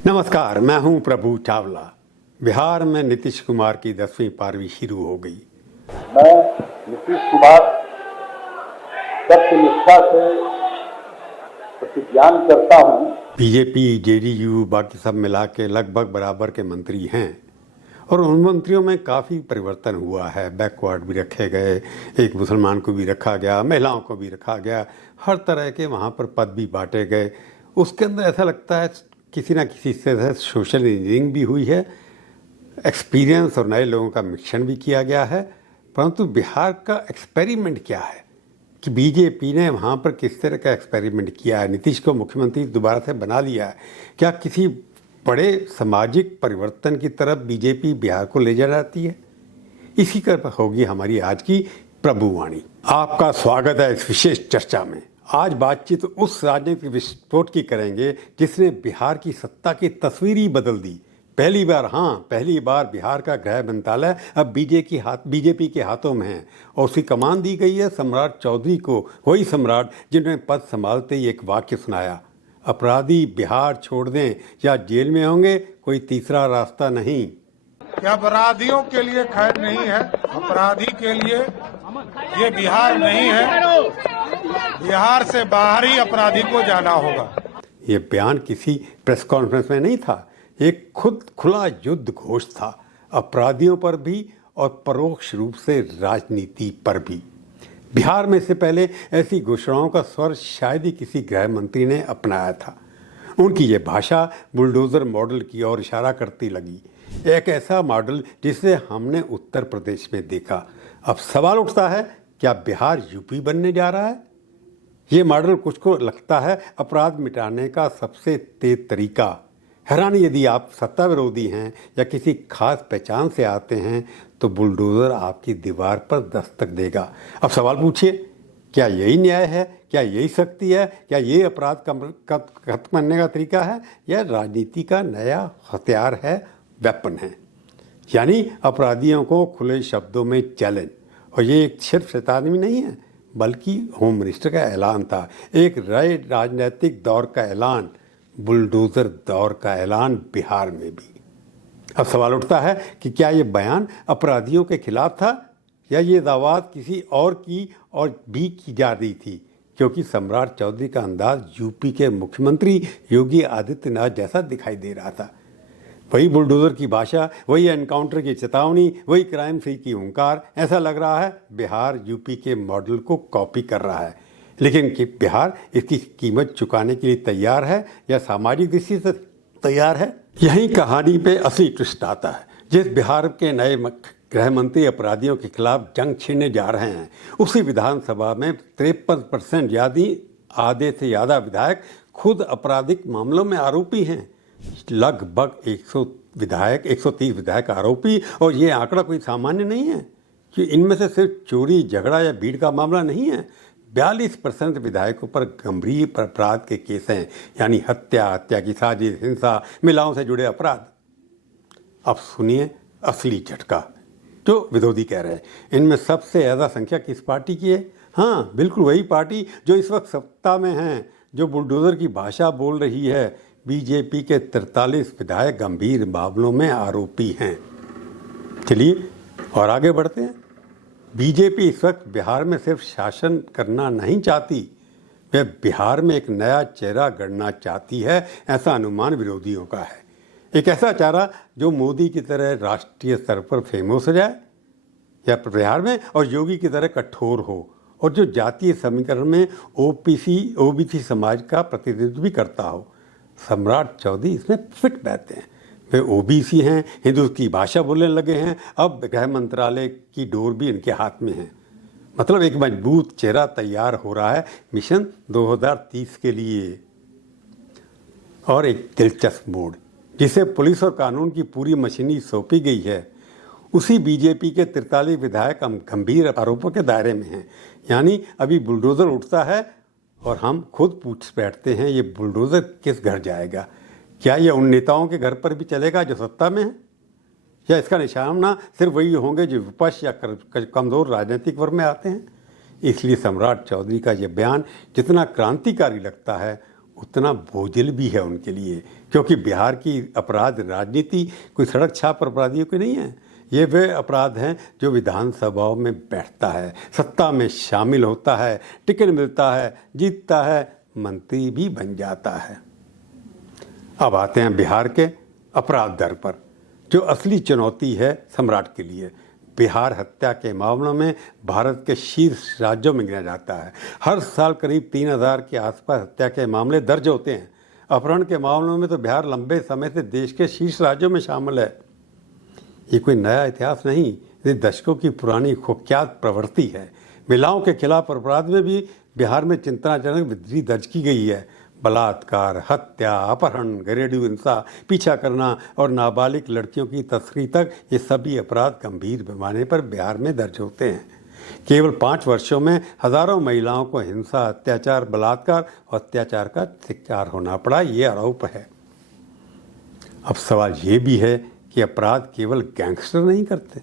नमस्कार, मैं हूं प्रभु चावला। बिहार में नीतीश कुमार की 10वीं पारवी शुरू हो गई। मैं नीतीश कुमार सत्यनिष्ठा से प्रतिज्ञान करता हूं। बीजेपी, जेडीयू, बाकी सब मिला के लगभग बराबर के मंत्री हैं और उन मंत्रियों में काफ़ी परिवर्तन हुआ है। बैकवर्ड भी रखे गए, एक मुसलमान को भी रखा गया, महिलाओं को भी रखा गया, हर तरह के वहाँ पर पद भी बांटे गए। उसके अंदर ऐसा लगता है किसी ना किसी से सोशल इंजीनियरिंग भी हुई है, एक्सपीरियंस और नए लोगों का मिक्सन भी किया गया है। परंतु बिहार का एक्सपेरिमेंट क्या है कि बीजेपी ने वहाँ पर किस तरह का एक्सपेरिमेंट किया है? नीतीश को मुख्यमंत्री दोबारा से बना लिया है, क्या किसी बड़े सामाजिक परिवर्तन की तरफ बीजेपी बिहार को ले जा जाती है? इसी पर होगी हमारी आज की प्रभुवाणी। आपका स्वागत है इस विशेष चर्चा में। आज बातचीत उस राजनीतिक विस्फोट की करेंगे जिसने बिहार की सत्ता की तस्वीर ही बदल दी। पहली बार बिहार का गृह मंत्रालय अब बीजेपी के हाथों में है और उसकी कमान दी गई है सम्राट चौधरी को, वही सम्राट जिन्होंने पद संभालते ही एक वाक्य सुनाया, अपराधी बिहार छोड़ दें या जेल में होंगे, कोई तीसरा रास्ता नहीं। अपराधियों के लिए खैर नहीं है, अपराधी के लिए ये बिहार नहीं है, बिहार से बाहर ही अपराधी को जाना होगा। ये बयान किसी प्रेस कॉन्फ्रेंस में नहीं था, एक खुद खुला युद्ध घोष था, अपराधियों पर भी और परोक्ष रूप से राजनीति पर भी। बिहार में से पहले ऐसी घोषणाओं का स्वर शायद ही किसी गृह मंत्री ने अपनाया था। उनकी ये भाषा बुलडोजर मॉडल की ओर इशारा करती लगी, एक ऐसा मॉडल जिसे हमने उत्तर प्रदेश में देखा। अब सवाल उठता है, क्या बिहार यूपी बनने जा रहा है? ये मॉडल कुछ को लगता है अपराध मिटाने का सबसे तेज तरीका। हैरानी, यदि आप सत्ता विरोधी हैं या किसी खास पहचान से आते हैं तो बुलडोजर आपकी दीवार पर दस्तक देगा। अब सवाल पूछिए, क्या यही न्याय है? क्या यही शक्ति है? क्या ये अपराध खत्म करने का तरीका है या राजनीति का नया हथियार है, वेपन है? यानी अपराधियों को खुले शब्दों में चैलेंज। और ये एक सिर्फ शैतानी नहीं है बल्कि होम मिनिस्टर का ऐलान था, एक नए राजनीतिक दौर का ऐलान, बुलडोजर दौर का ऐलान बिहार में भी। अब सवाल उठता है कि क्या ये बयान अपराधियों के खिलाफ था या ये दावा किसी और की और भी की जा रही थी, क्योंकि सम्राट चौधरी का अंदाज यूपी के मुख्यमंत्री योगी आदित्यनाथ जैसा दिखाई दे रहा था। वही बुलडोजर की भाषा, वही एनकाउंटर की चेतावनी, वही क्राइम फ्री की हुंकार। ऐसा लग रहा है बिहार यूपी के मॉडल को कॉपी कर रहा है। लेकिन कि बिहार इसकी कीमत चुकाने के लिए तैयार है या सामाजिक दृष्टि से तैयार है? यही कहानी पे असली ट्विस्ट आता है। जिस बिहार के नए गृह मंत्री अपराधियों के खिलाफ जंग छेड़ने जा रहे हैं, उसी विधानसभा में 53% यानी आधे से ज़्यादा विधायक खुद आपराधिक मामलों में आरोपी हैं। लगभग 130 विधायक आरोपी, और ये आंकड़ा कोई सामान्य नहीं है कि इनमें से सिर्फ चोरी, झगड़ा या भीड़ का मामला नहीं है। 42% विधायकों पर गंभीर अपराध के केस हैं, यानी हत्या की साजिश, हिंसा, महिलाओं से जुड़े अपराध। अब सुनिए असली झटका जो विरोधी कह रहे हैं। इनमें सबसे ज़्यादा संख्या किस पार्टी की है? हाँ, बिल्कुल वही पार्टी जो इस वक्त सत्ता में है, जो बुलडोजर की भाषा बोल रही है। बीजेपी के 43 विधायक गंभीर मामलों में आरोपी हैं। चलिए और आगे बढ़ते हैं। बीजेपी इस वक्त बिहार में सिर्फ शासन करना नहीं चाहती, वह बिहार में एक नया चेहरा गढ़ना चाहती है, ऐसा अनुमान विरोधियों का है। एक ऐसा चेहरा जो मोदी की तरह राष्ट्रीय स्तर पर फेमस हो जाए या बिहार में, और योगी की तरह कठोर हो, और जो जातीय समीकरण में ओबीसी समाज का प्रतिनिधित्व भी करता हो। सम्राट चौधरी इसमें फिट बैठते हैं। वे ओबीसी हैं, हिंदू की भाषा बोलने लगे हैं, अब गृह मंत्रालय की डोर भी इनके हाथ में है। मतलब एक मजबूत चेहरा तैयार हो रहा है मिशन 2030 के लिए। और एक दिलचस्प मोड़ जिसे पुलिस और कानून की पूरी मशीनरी सौंपी गई है, उसी बीजेपी के 43 विधायक हम गंभीर आरोपों के दायरे में हैं। यानी अभी बुलडोजर उठता है और हम खुद पूछ बैठते हैं, ये बुलडोजर किस घर जाएगा? क्या ये उन नेताओं के घर पर भी चलेगा जो सत्ता में है, या इसका निशाना सिर्फ वही होंगे जो विपक्ष या कमज़ोर राजनीतिक वर्ग में आते हैं? इसलिए सम्राट चौधरी का ये बयान जितना क्रांतिकारी लगता है, उतना बोझिल भी है उनके लिए, क्योंकि बिहार की अपराध राजनीति कोई सड़क छाप अपराधियों की नहीं है। ये वे अपराध हैं जो विधानसभाओं में बैठता है, सत्ता में शामिल होता है, टिकट मिलता है, जीतता है, मंत्री भी बन जाता है। अब आते हैं बिहार के अपराध दर पर, जो असली चुनौती है सम्राट के लिए। बिहार हत्या के मामलों में भारत के शीर्ष राज्यों में गिना जाता है। हर साल करीब 3000 के आसपास हत्या के मामले दर्ज होते हैं। अपहरण के मामलों में तो बिहार लंबे समय से देश के शीर्ष राज्यों में शामिल है। ये कोई नया इतिहास नहीं, ये दशकों की पुरानी कुख्यात प्रवृत्ति है। महिलाओं के खिलाफ अपराध में भी बिहार में चिंताजनक वृद्धि दर्ज की गई है। बलात्कार, हत्या, अपहरण, घरेलू हिंसा, पीछा करना और नाबालिग लड़कियों की तस्करी तक, ये सभी अपराध गंभीर पैमाने पर बिहार में दर्ज होते हैं। केवल 5 वर्षों में हजारों महिलाओं को हिंसा, अत्याचार, बलात्कार और अत्याचार का शिकार होना पड़ा, ये आरोप है। अब सवाल ये भी है कि अपराध केवल गैंगस्टर नहीं करते।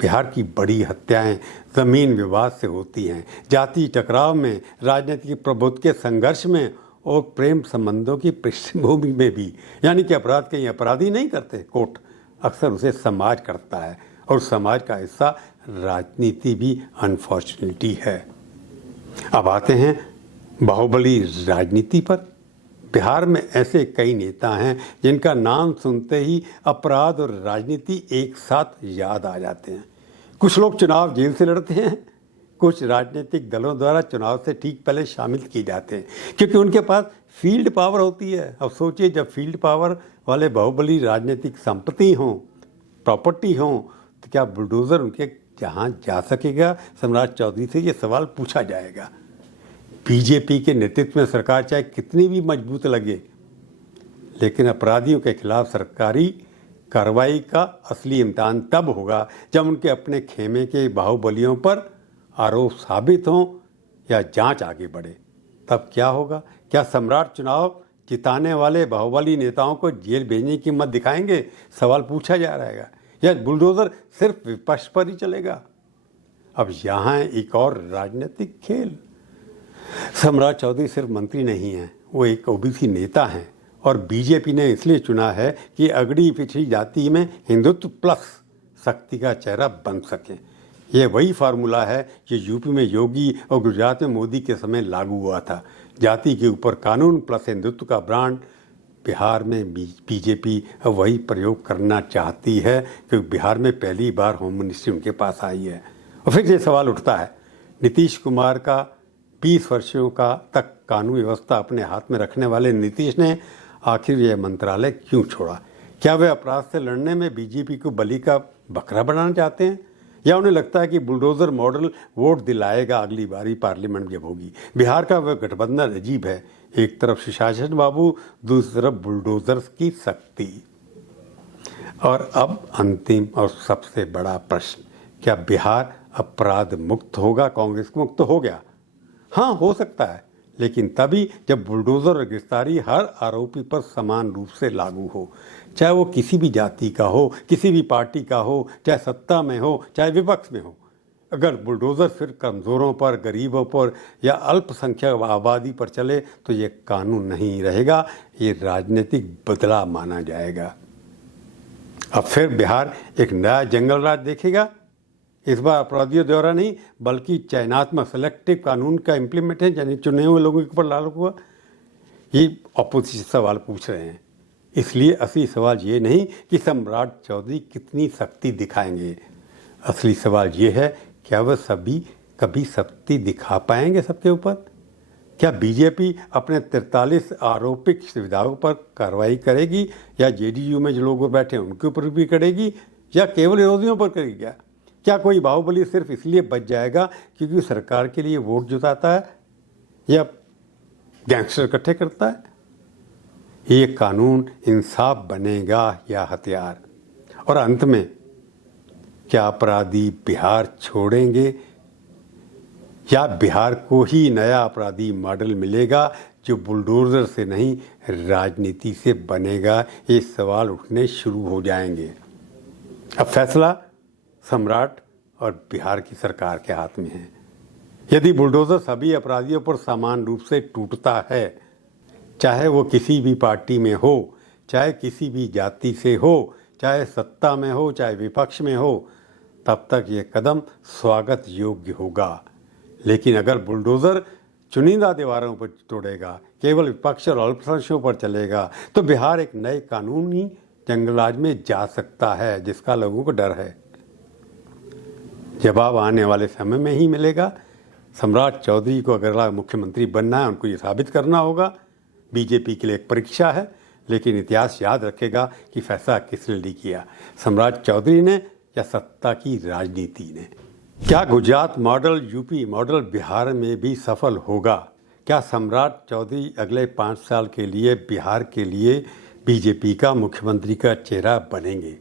बिहार की बड़ी हत्याएं जमीन विवाद से होती हैं, जाति टकराव में, राजनीतिक प्रभुत्व के संघर्ष में और प्रेम संबंधों की पृष्ठभूमि में भी। यानी कि अपराध कहीं अपराधी नहीं करते कोर्ट, अक्सर उसे समाज करता है, और समाज का हिस्सा राजनीति भी अनफॉर्चुनेटली है। अब आते हैं बाहुबली राजनीति पर। बिहार में ऐसे कई नेता हैं जिनका नाम सुनते ही अपराध और राजनीति एक साथ याद आ जाते हैं। कुछ लोग चुनाव जेल से लड़ते हैं, कुछ राजनीतिक दलों द्वारा चुनाव से ठीक पहले शामिल किए जाते हैं, क्योंकि उनके पास फील्ड पावर होती है। अब सोचिए, जब फील्ड पावर वाले बाहुबली राजनीतिक संपत्ति हों, प्रॉपर्टी हों, तो क्या बुलडोज़र उनके जहाँ जा सकेगा? सम्राट चौधरी से ये सवाल पूछा जाएगा। बीजेपी के नेतृत्व में सरकार चाहे कितनी भी मजबूत लगे, लेकिन अपराधियों के खिलाफ सरकारी कार्रवाई का असली इम्तिहान तब होगा जब उनके अपने खेमे के बाहुबलियों पर आरोप साबित हों या जांच आगे बढ़े। तब क्या होगा? क्या सम्राट चुनाव जिताने वाले बाहुबली नेताओं को जेल भेजने की हिम्मत दिखाएंगे? सवाल पूछा जा रहा है। या बुलडोज़र सिर्फ विपक्ष पर ही चलेगा? अब यहाँ है एक और राजनीतिक खेल। सम्राट चौधरी सिर्फ मंत्री नहीं हैं, वो एक ओबीसी नेता हैं, और बीजेपी ने इसलिए चुना है कि अगड़ी पिछड़ी जाति में हिंदुत्व प्लस शक्ति का चेहरा बन सके। ये वही फार्मूला है जो यूपी में योगी और गुजरात में मोदी के समय लागू हुआ था। जाति के ऊपर कानून प्लस हिंदुत्व का ब्रांड। बिहार में बीजेपी अब वही प्रयोग करना चाहती है, क्योंकि बिहार में पहली बार होम मिनिस्ट्री उनके पास आई है। और फिर ये सवाल उठता है, नीतीश कुमार का 20 वर्षों का तक कानून व्यवस्था अपने हाथ में रखने वाले नीतीश ने आखिर यह मंत्रालय क्यों छोड़ा? क्या वे अपराध से लड़ने में बीजेपी को बलि का बकरा बनाना चाहते हैं, या उन्हें लगता है कि बुलडोज़र मॉडल वोट दिलाएगा अगली बारी पार्लियामेंट जब होगी? बिहार का वह गठबंधन अजीब है, एक तरफ सुशासन बाबू, दूसरी तरफ बुलडोज़र्स की शक्ति। और अब अंतिम और सबसे बड़ा प्रश्न, क्या बिहार अपराध मुक्त होगा? कांग्रेस मुक्त हो गया, हाँ हो सकता है, लेकिन तभी जब बुलडोज़र और गिरफ्तारी हर आरोपी पर समान रूप से लागू हो, चाहे वो किसी भी जाति का हो, किसी भी पार्टी का हो, चाहे सत्ता में हो, चाहे विपक्ष में हो। अगर बुलडोज़र फिर कमज़ोरों पर, गरीबों पर या अल्पसंख्यक आबादी पर चले तो ये कानून नहीं रहेगा, ये राजनीतिक बदलाव माना जाएगा। अब फिर बिहार एक नया जंगल राज देखेगा। इस बार अपराधियों द्वारा नहीं, बल्कि चयनात्मक सेलेक्टिव कानून का इम्प्लीमेंटेशन, यानी चुने हुए लोगों के ऊपर लागू हुआ। ये अपोजिशन सवाल पूछ रहे हैं। इसलिए असली सवाल ये नहीं कि सम्राट चौधरी कितनी शक्ति दिखाएंगे, असली सवाल ये है, क्या वह सभी कभी शक्ति दिखा पाएंगे सबके ऊपर? क्या बीजेपी अपने 43 आरोपित विधायकों पर कार्रवाई करेगी, या जेडीयू में जो लोग बैठे हैं उनके ऊपर भी करेगी, या केवल विरोधियों पर करेगी? क्या कोई बाहुबली सिर्फ इसलिए बच जाएगा क्योंकि सरकार के लिए वोट जुटाता है या गैंगस्टर इकट्ठे करता है? ये कानून इंसाफ बनेगा या हथियार? और अंत में, क्या अपराधी बिहार छोड़ेंगे या बिहार को ही नया अपराधी मॉडल मिलेगा जो बुलडोज़र से नहीं राजनीति से बनेगा? ये सवाल उठने शुरू हो जाएंगे। अब फैसला सम्राट और बिहार की सरकार के हाथ में है। यदि बुलडोज़र सभी अपराधियों पर समान रूप से टूटता है, चाहे वो किसी भी पार्टी में हो, चाहे किसी भी जाति से हो, चाहे सत्ता में हो, चाहे विपक्ष में हो, तब तक ये कदम स्वागत योग्य होगा। लेकिन अगर बुलडोज़र चुनिंदा दीवारों पर तोड़ेगा, केवल विपक्ष और अल्पसंख्यकों पर चलेगा, तो बिहार एक नए कानूनी जंगलराज में जा सकता है, जिसका लोगों को डर है। जवाब आने वाले समय में ही मिलेगा। सम्राट चौधरी को अगर अगला मुख्यमंत्री बनना है, उनको ये साबित करना होगा। बीजेपी के लिए एक परीक्षा है, लेकिन इतिहास याद रखेगा कि फैसला किसने ली किया, सम्राट चौधरी ने या सत्ता की राजनीति ने। क्या Gujarat model, UP model Bihar में भी सफल होगा? क्या सम्राट चौधरी अगले 5 साल के लिए बिहार के लिए बीजेपी का मुख्यमंत्री का चेहरा बनेंगे?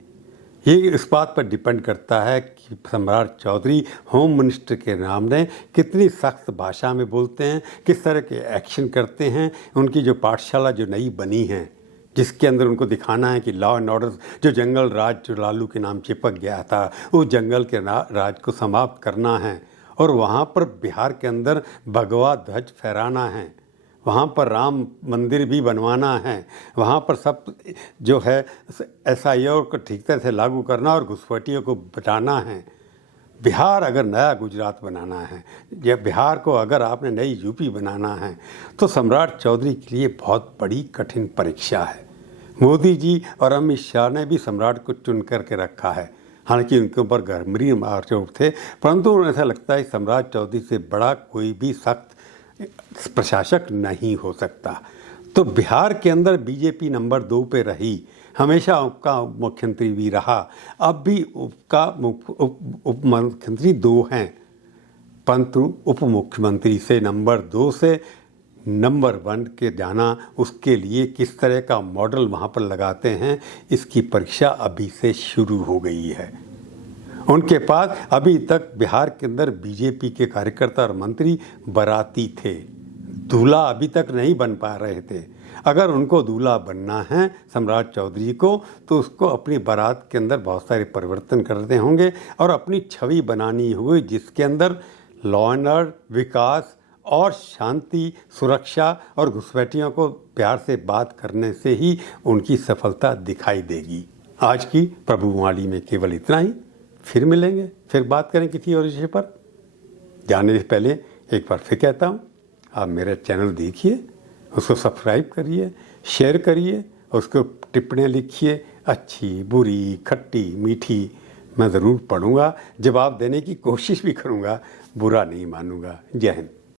ये इस बात पर डिपेंड करता है कि सम्राट चौधरी होम मिनिस्टर के सामने कितनी सख्त भाषा में बोलते हैं, किस तरह के एक्शन करते हैं। उनकी जो पाठशाला जो नई बनी है, जिसके अंदर उनको दिखाना है कि लॉ एंड ऑर्डर, जो जंगल राज जो लालू के नाम चिपक गया था, उस जंगल के राज को समाप्त करना है। और वहाँ पर बिहार के अंदर भगवा ध्वज फहराना है, वहाँ पर राम मंदिर भी बनवाना है, वहाँ पर सब जो है SIR को ठीक तरह से लागू करना और घुसपैठियों को बचाना है। बिहार अगर नया गुजरात बनाना है, या बिहार को अगर आपने नई यूपी बनाना है, तो सम्राट चौधरी के लिए बहुत बड़ी कठिन परीक्षा है। मोदी जी और अमित शाह ने भी सम्राट को चुन करके रखा है। हालांकि उनके ऊपर गंभीर आरोप थे, परंतु उन्हें ऐसा लगता है कि सम्राट चौधरी से बड़ा कोई भी सख्त प्रशासक नहीं हो सकता। तो बिहार के अंदर बीजेपी नंबर 2 पे रही, हमेशा उपका मुख्यमंत्री भी रहा, अब भी उप मुख्यमंत्री 2 हैं, परंतु उप मुख्यमंत्री से नंबर 2 से नंबर 1 के जाना, उसके लिए किस तरह का मॉडल वहाँ पर लगाते हैं, इसकी परीक्षा अभी से शुरू हो गई है। उनके पास अभी तक बिहार के अंदर बीजेपी के कार्यकर्ता और मंत्री बाराती थे, दूल्हा अभी तक नहीं बन पा रहे थे। अगर उनको दूल्हा बनना है सम्राट चौधरी को, तो उसको अपनी बारात के अंदर बहुत सारे परिवर्तन करने होंगे और अपनी छवि बनानी होगी, जिसके अंदर लॉ एंड ऑर्डर, विकास और शांति, सुरक्षा और घुसपैठियों को प्यार से बात करने से ही उनकी सफलता दिखाई देगी। आज की प्रभुवाणी में केवल इतना ही। फिर मिलेंगे, फिर बात करें किसी और विषय पर। जाने से पहले एक बार फिर कहता हूँ, आप मेरा चैनल देखिए, उसको सब्सक्राइब करिए, शेयर करिए, उसको टिप्पणियाँ लिखिए, अच्छी, बुरी, खट्टी, मीठी, मैं ज़रूर पढ़ूँगा, जवाब देने की कोशिश भी करूँगा, बुरा नहीं मानूँगा। जय हिंद।